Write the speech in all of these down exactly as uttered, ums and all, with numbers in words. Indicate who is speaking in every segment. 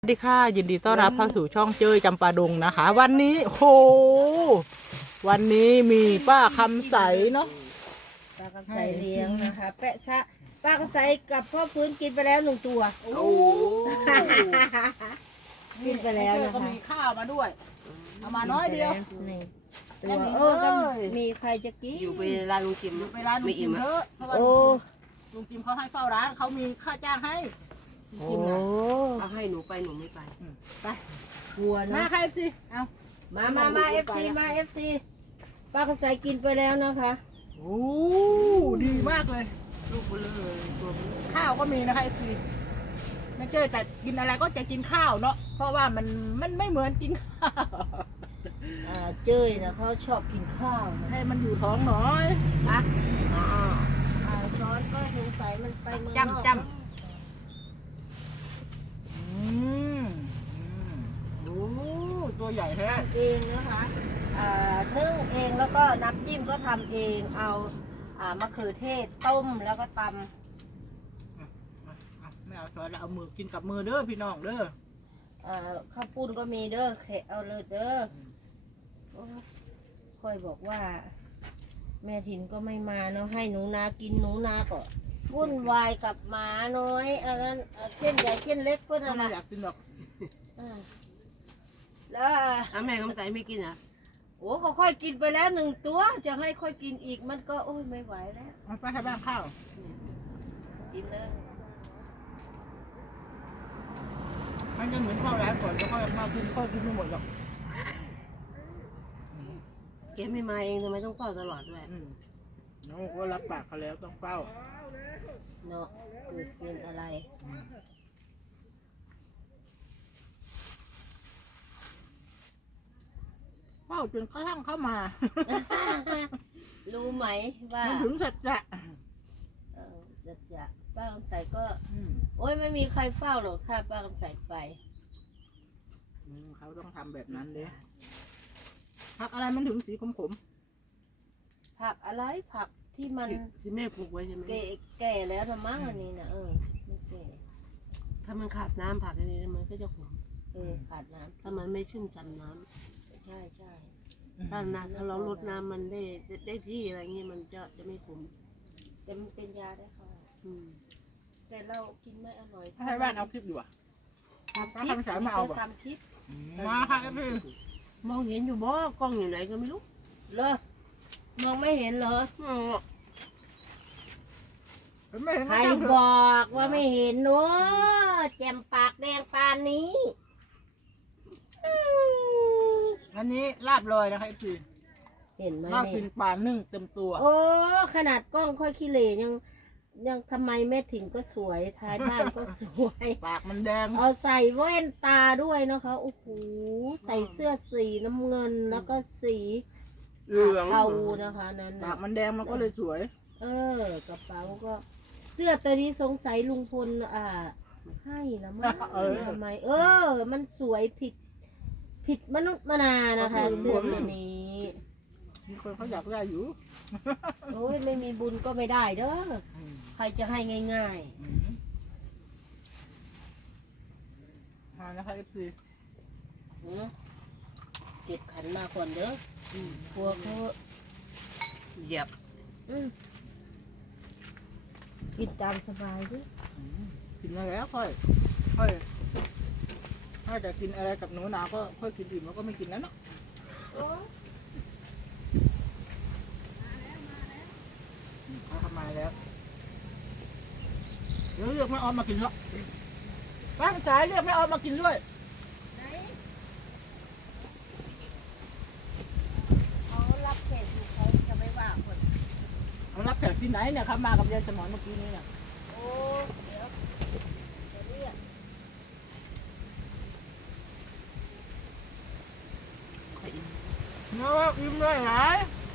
Speaker 1: สวัสดีค่ะยินดีต้อนรับเข้าสู่ช่องเจยจำปาดงนะคะ วันนี้โหวันนี้มีป้าคำใสเนาะ
Speaker 2: ป้าคำใสเลี้ยงนะคะแปะซะป้าคำใสกับพ่อฟื้นกินไปแล้วหนึ่งตัว
Speaker 1: โอ้
Speaker 2: กินไปแล้ว
Speaker 1: ก็
Speaker 2: นะคะ
Speaker 1: มีข้าวมาด้วยเอามาน้อยเดียว
Speaker 2: นี่ตั
Speaker 1: แค่
Speaker 2: ว
Speaker 1: นี้
Speaker 2: เออก็
Speaker 1: เลย
Speaker 2: มีใครจะกิน
Speaker 3: อยู่ไปร้านลุงจิม
Speaker 1: ไปร้านลุงจิมเถอะเพราะว่า
Speaker 2: โอ้
Speaker 1: ลุงจิมเขาให้เฝ้าร้านเขามีค่าจ้างให้ลุง
Speaker 2: โห
Speaker 1: จิมนะ
Speaker 3: ถ้าให้หนูไปหนูไม่ไป
Speaker 1: ไป
Speaker 2: หัว
Speaker 1: มา
Speaker 2: นะ
Speaker 1: ใครสิเอา
Speaker 2: มามามาเอฟซีมาเอฟซีป้าคำใสกินไปแล้วนะคะ
Speaker 1: โอ้ดีมากเลย
Speaker 3: ลูกเบลอตัวเบลอ
Speaker 1: ข้าวก็มีนะคะไอซีไม่เจอแต่กินอะไรก็จะกินข้าวเนาะเพราะว่ามันมันไม่เหมือนกินข้าว
Speaker 2: อ่าเจ้ยนะเขาชอบกินข้าวนะ
Speaker 1: ให้มันอยู่ท้องหน่อยนะ
Speaker 2: อ่าอ่าช้อนก็สงสัยมันไปเมืองนอก
Speaker 1: จำจำอืมอืมโอ้ตัวใหญ่แท้
Speaker 2: ทำเองนะคะอ่านึ่งเองแล้วก็น้ำจิ้มก็ทำเองเอาอ่ามะเขือเทศต้มแล้วก็ตำ
Speaker 1: ไม่เอาช้อนแล้วเอามือกินกับมือเด้อพี่น้องเด้อ
Speaker 2: อ่าข้าวปุ้นก็มีเด้อเขะเอาเลยเด้อโอ้ยค่อยบอกว่า แม่ถิ่นก็ไม่มาเนาะให้หนูนากินหนูนาก็วุ่นวายกับหมาน้อยอันนั้นอ่ะเช่นใหญ่เช่นเล็กเพื่อน
Speaker 1: ก็
Speaker 2: อะไร
Speaker 1: ไม่อยากกินหรอก
Speaker 2: อ่าแล้วอ่ะ
Speaker 3: อ่ะแม่กำใจไม่กินอ่ะ
Speaker 2: โอ้ก็ค่อยกินไปแล้วหนึ่งตัวจะให้ค่อยกินอีกมันก็โอ้ยไม่ไหวแล้ว
Speaker 1: เอาไปทำบ้างข้าว
Speaker 2: กินเลย
Speaker 1: มันจะเหมือนข้าวร้านก่อนแล้วค่อยมากินข้าวกินไม่หมดหรอก
Speaker 3: แกไม่มาเองทำไมต้องเฝ้าตลอดด้วย
Speaker 1: อืมน้องก็รับปากเขาแล้วต้องเฝ้า
Speaker 2: เนาะเกิดเป็นอะไร
Speaker 1: เฝ้าจนกระทั่งเข้ามา
Speaker 2: รู้ไหมว่า
Speaker 1: มันถึงสัจจะ
Speaker 2: เออจะจะป้าคำใสก็
Speaker 1: อืม
Speaker 2: โอ้ยไม่มีใครเฝ้าหรอกถ้าป้าคำใสไป
Speaker 1: อืมเขาต้องทำแบบนั้นเด้ผักอะไรมันถึงสีขม
Speaker 2: ผักอะไรผักที่มัน
Speaker 3: ที่ที่แม่ปลูกไว้ใช่ไหม
Speaker 2: แก่แก่แล้วทำมั้งอันนี้นะเออมันแก่
Speaker 3: ถ้ามันขาดน้ำผักอันนี้มันก็จะขม
Speaker 2: เออขาดน้
Speaker 3: ถ้ามันไม่ชุ่มฉ่ำน้
Speaker 2: ำใช่ใช่
Speaker 1: ๆ
Speaker 3: ำถ้าน้ำถ้าเราลดน้ำมันได้ได้ที่อะไรเงี้ยมันจะจะไม่ขม
Speaker 2: แต่มันเป็นยาได้ค่ะ
Speaker 3: อืม
Speaker 2: แต่เรากินไม่อร่อย
Speaker 1: ให้บ้านเอาคลิปอยู่อ่ะ
Speaker 2: ทำ
Speaker 1: ป้าคำใสมาเอาบ่
Speaker 2: ทำคลิป
Speaker 1: มาค่ะพี่
Speaker 3: มองเห็นอยู่บ่กล้องอยู่ไหนก็ไม่รู้
Speaker 2: เหรอมองไม่เห็นเหรอ
Speaker 3: อืม
Speaker 1: ไม่เห็น
Speaker 2: ใคร
Speaker 1: ไม่ต้อง
Speaker 2: บ
Speaker 1: เถอะ
Speaker 2: อกว่าไม่เห็นเนาะแจ่มปากแดงปานนี้อืม
Speaker 1: อันนี้ลาบลอยนะคะพี่
Speaker 2: เห็นไหม
Speaker 1: ลาบ
Speaker 2: เนี่
Speaker 1: กิ
Speaker 2: ย
Speaker 1: นปลานึ่งเต็มตัว
Speaker 2: โอ้ขนาดกล้องค่อยขี้เหร่ยังยังทำไมแม่ถิ่นก็สวยท้ายบ้านก็สวย
Speaker 1: ปากมันแดง
Speaker 2: เอาใส่แว่นตาด้วยนะคะโอ้โหใส่เสื้อสีน้ำเงินแล้วก็สี
Speaker 3: เหลือง
Speaker 2: เทานะคะนั่น
Speaker 1: ปา
Speaker 2: น่ะ
Speaker 1: กมันแดงมันก็เลยสวย
Speaker 2: เออกระเป๋าก็เสื้อตัวนี้สงสัยลุงพลอ่าให้ละมั้ง
Speaker 1: เออ
Speaker 2: ทำไม เออ มันสวยผิด ผิดมนุษย์มนานะคะ
Speaker 1: เออ
Speaker 2: เสื้อตัวนี้
Speaker 1: มีคนเขาอยากได้อยู่
Speaker 2: โอ้ยไม่มีบุญก็ไม่ได้เด้อ
Speaker 1: อืม
Speaker 2: ใครจะให้ง่าย
Speaker 1: อืมมานะคะพี่
Speaker 2: ๆหือเก็บขันมาก่อนเด้ออพวกเขา
Speaker 3: เหยียบ
Speaker 2: อืมกินตามสบายด้วย
Speaker 1: กินมาแล้วค่อย ค่อย ถ้าจะกินอะไรกับหนูหนาวก็ค่อยกินอิ่มแล้วก็ไม่กินแล้วเนาะเขาทำมาแล้วเดี๋ยวเรียกแม่ออมมากินด้วยป้าสายเรียกแม่ออมมากินด้วย
Speaker 2: เขารับเขตอยู่เขาจะไม่ว่าคน
Speaker 1: เขารับแขกที่ไหนเนี่ยครับมากับยายสมอนเมื่อกี้นี้เนี่ย
Speaker 2: โอ้เดี๋ยวเดี๋ยวเรียก
Speaker 3: ค่อยอิ่ม
Speaker 1: เนาะอิ่มเลยหาย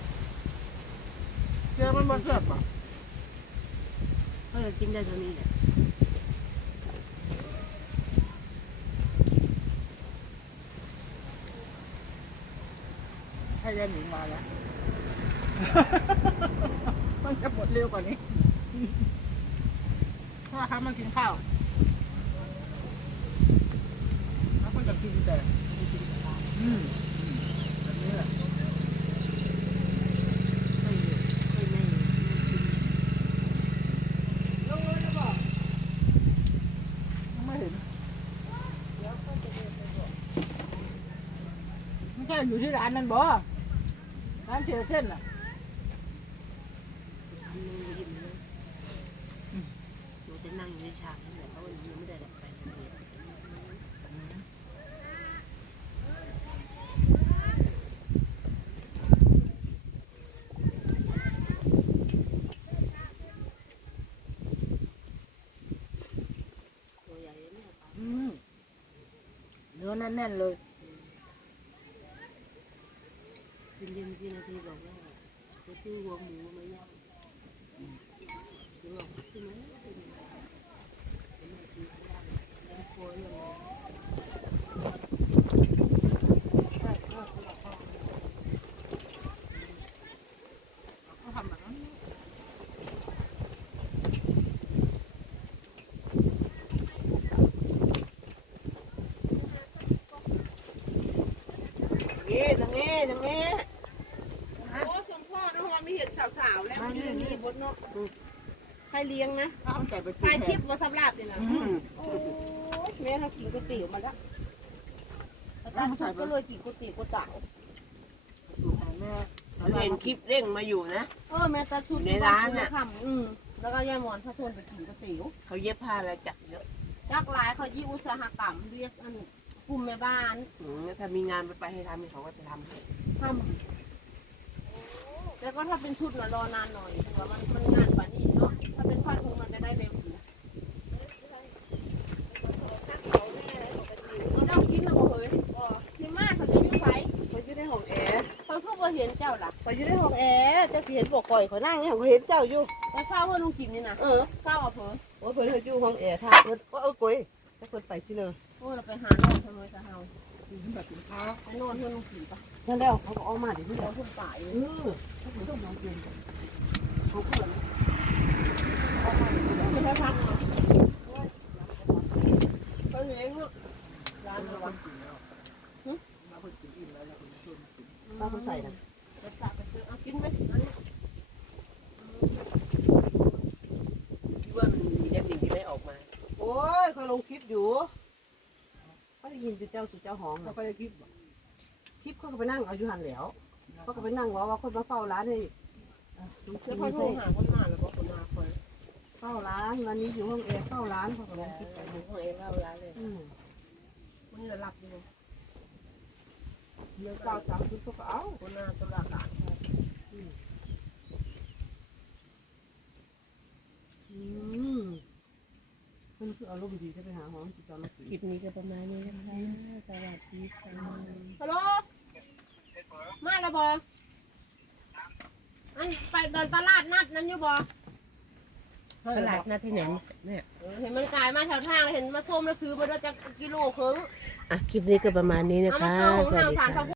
Speaker 1: เจอมันมาเสิร์ฟอ่ะ
Speaker 3: ก็จะกินได้เท่านี้แหละ
Speaker 1: ให้ยายหนิงมาแล้ว มันจะหมดเร็วกว่านี้พ่อครับมากินข้าวอืมแบบนี้แหละ
Speaker 3: ค่อยค่อยไม่ไม่กิน
Speaker 2: ลงเลยนะบอก
Speaker 1: ยังไม่เห็น
Speaker 2: เดี๋ยวก็จะเดินไปบอก
Speaker 1: ไม่ใช่อยู่ที่ร้านนั้นบ่ร้านเจอเส้นอ่ะ
Speaker 3: มันไม่ยิ้มนะหนูจะนั่งอยู่ในฉากนั่นแหละเพราะว่าหนูยังไม่ได้ไปโรงเรียนตัวใหญ่เลยเนี่ยปลา
Speaker 1: อืมเนื้อแน่นๆเลย
Speaker 3: กินเย็นพี่นาทีบอกว่าจะซื้อหัวหมูมาย่างหนูบอกซื้อไหมซื้อไหมไม่ซื้อไม่ได้ยังโคยยังไง
Speaker 1: เขาทำแบบนั้นนี่ตรงนี้ตรงนี้
Speaker 4: โอ้สมพ่อนะวันมีเห็ดสาวๆแล้วมันอยู่นี่บดเนาะใครเลี้ยงนะ
Speaker 1: ข้าวมันไก่ไป
Speaker 4: ถ่ายคลิปมาสำหรับเนี่ยนะ
Speaker 1: อืม
Speaker 4: โอ้ยแม่เขากินก๋วยเตี๋ยวมาแล้ว
Speaker 2: อาจารย์ชุดก็เลยกินก๋วยเตี๋ยวก๋วยจั๊บ
Speaker 1: สูตรของแม่
Speaker 3: เราเห็นคลิปเร่งมาอยู่นะ
Speaker 2: เออแม่ตาชุด
Speaker 3: ในร้านน่ะ
Speaker 2: ทำอืมแล้วก็ยายหมอนพระชนไปกินก๋วยเตี๋ยว
Speaker 3: เขาเย็บผ้าแล้วจัดเยอะ
Speaker 2: จักหลายเขายี่อุตสาหกรรมเรียกอันกลุ่มแม่บ้าน
Speaker 3: อืมถ้ามีงานไปไปให้ทำเขาก็จะทำให้
Speaker 2: ทำแต่ก็ถ้าเป็นชุดน่ะรอนานหน่อยถือว่ามันมันงานกว่านี้เนาะถ้าเป็นผ้าถุงมันจะได้เร็วอยู่เราเจ้ากินแล้วบ่เฮ้ยพี่มาสัตว์จะยุ่งไส
Speaker 4: ไปอยู่ในห้องแอร์
Speaker 2: เขาคือบ่เห็นเจ้าล่ะ
Speaker 4: ไปอยู่ในห้องแอร์เจะเห็นบอกก่อยเขานั่งเนี่ยเขาเห็นเจ้าอยู่
Speaker 2: แล้วข้าวเพื่อนลุงกิมนี่นะ
Speaker 4: เออ
Speaker 2: ข้าวเอาเผลอ
Speaker 4: โอ้ยเพิ่นเขาอยู่ห้องแอร์ท่าเพิ่นว่าเออก้อยถ้าเพิ่นไปสิเลย
Speaker 2: โอ้ยเราไปหาโน่นทำเลยจะเฮา
Speaker 1: แบบเป็นข้าว
Speaker 2: ไปโน่นเพื่อนลุงกิมปะ
Speaker 4: นั่นแล้วเขาก็ออกมาเดี๋ยวนี้
Speaker 2: เราขึ้นป่าอยู่
Speaker 4: เออเขาเพิ่นต้องนอนเย็นเขาเพิ่น
Speaker 2: ไม่ใช่พักเนาะเขาเลี้ยงเนาะร้านเรา
Speaker 1: มาคนกินอิ่มแล้วแล้วคนชวนกิน
Speaker 4: ป้าเขาใส่นะ
Speaker 2: จะจับไปซื้อเอากินไหมอันนี้
Speaker 3: คิดว่ามันมีแดมดิ่งที่ไม่ออกมา
Speaker 4: โอ้ยเขาลงคลิปอยู่เขาได้ยินแต่เจ้าสุดเจ้าหอง
Speaker 1: เขา
Speaker 4: น่ะ
Speaker 1: ไปได้คลิปบ่
Speaker 4: คลิปเขาก็ไปนั่งเอาอยู่หันแหล้วเขาก็ไปนั่งว่าว่าคนมาเฝ้าร้านให้เอ่อลุง
Speaker 2: แล้
Speaker 4: คิ
Speaker 2: ว
Speaker 4: ด
Speaker 2: พอโทร
Speaker 4: ให้
Speaker 2: หาคนมาแล้วก็คนมาคอย
Speaker 4: เฝ้าร้านวันนี้อยู่ห้องแอร์เฝ้าร้านเขาก็ลงคลิปไป
Speaker 2: ของของเองเราร้านเลย
Speaker 4: อืม
Speaker 2: มันจะหลับอยู่
Speaker 4: เดี๋ยวเจ้าจับชุดเขาก็เอา
Speaker 2: คนหน้าตุลาการ
Speaker 4: อืมมันคืออารมณ์ดีจะไปหาหอมจิตจอมมากิน
Speaker 3: คลิปนี้ก็ประมาณนี้นะคะสวัสดีค่ะ
Speaker 2: ฮัลโหลมาแล้วบออันไปเดินตลาดนัดนั้นอยู่บอ
Speaker 3: ตลาดนัดที่ไหนเนี่ย
Speaker 2: เออเห็นมันกลายมาแถวทางเห็นมาส้มแล้วซื้อมาด้วยจะกิโลครึ่ง
Speaker 3: อ่ะคลิปนี้ก็ประมาณนี้นะ
Speaker 2: เอามา
Speaker 3: คะ
Speaker 2: ซื้อของ
Speaker 3: สวัส
Speaker 2: ห้าง
Speaker 3: ดี
Speaker 2: สารพระ
Speaker 3: ค่ะ